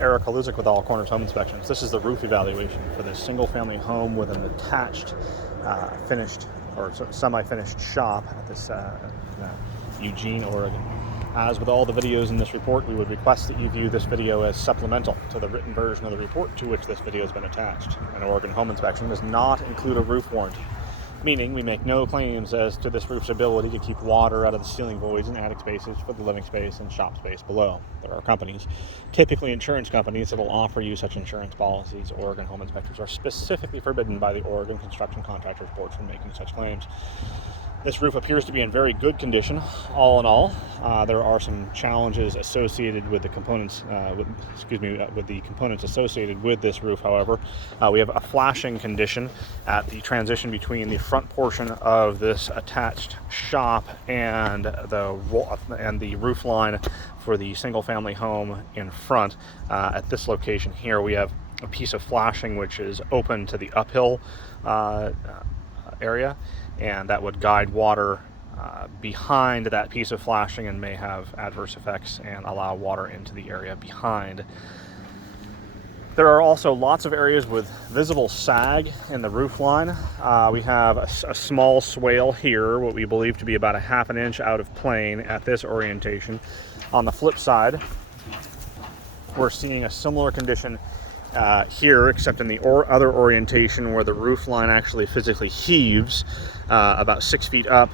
Eric Haluzik with All Corners Home Inspections. This is the roof evaluation for this single-family home with an attached, finished or semi-finished shop at this Eugene, Oregon. As with all the videos in this report, we would request that you view this video as supplemental to the written version of the report to which this video has been attached. An Oregon home inspection does not include a roof warranty, meaning we make no claims as to this roof's ability to keep water out of the ceiling voids and attic spaces for the living space and shop space below. There are companies, typically insurance companies, that will offer you such insurance policies. Oregon home inspectors are specifically forbidden by the Oregon Construction Contractors Board from making such claims. This roof appears to be in very good condition, all in all. There are some challenges associated with the components, with the components associated with this roof, however. We have a flashing condition at the transition between the front portion of this attached shop and the roof line for the single-family home in front. At this location here, we have a piece of flashing which is open to the uphill area, and that would guide water behind that piece of flashing and may have adverse effects and allow water into the area behind. There are also lots of areas with visible sag in the roof line. We have a small swale here, what we believe to be about a half an inch out of plane at this orientation. On the flip side, we're seeing a similar condition here, except in the other orientation where the roof line actually physically heaves about 6 feet up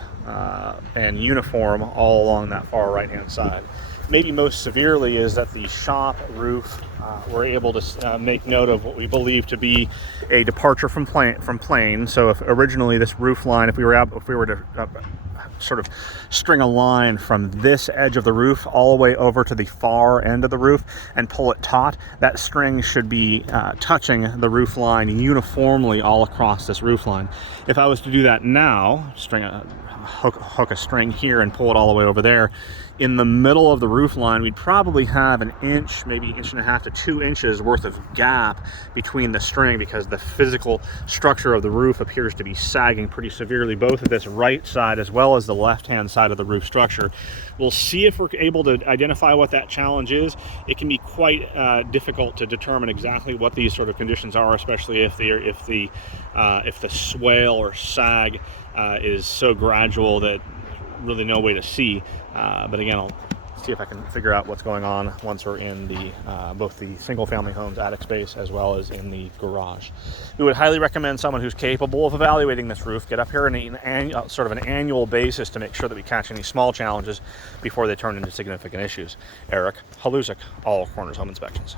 and uniform all along that far right hand side. Maybe most severely is that the shop roof, we're able to make note of what we believe to be a departure from plane. So if originally this roof line, if we were to sort of string a line from this edge of the roof all the way over to the far end of the roof and pull it taut, that string should be touching the roof line uniformly all across this roof line. If I was to do that now, hook a string here and pull it all the way over there, in the middle of the roof line, we'd probably have an inch, maybe 1.5 to 2 inches worth of gap between the string, because the physical structure of the roof appears to be sagging pretty severely, both at this right side as well as the left-hand side of the roof structure. We'll see if we're able to identify what that challenge is. It can be quite difficult to determine exactly what these sort of conditions are, especially if the swale or sag is so gradual that really no way to see. But again, I'll see if I can figure out what's going on once we're in the both the single-family home's attic space as well as in the garage. We would highly recommend someone who's capable of evaluating this roof get up here on an annual basis to make sure that we catch any small challenges before they turn into significant issues. Eric Haluzik, All Corners Home Inspections.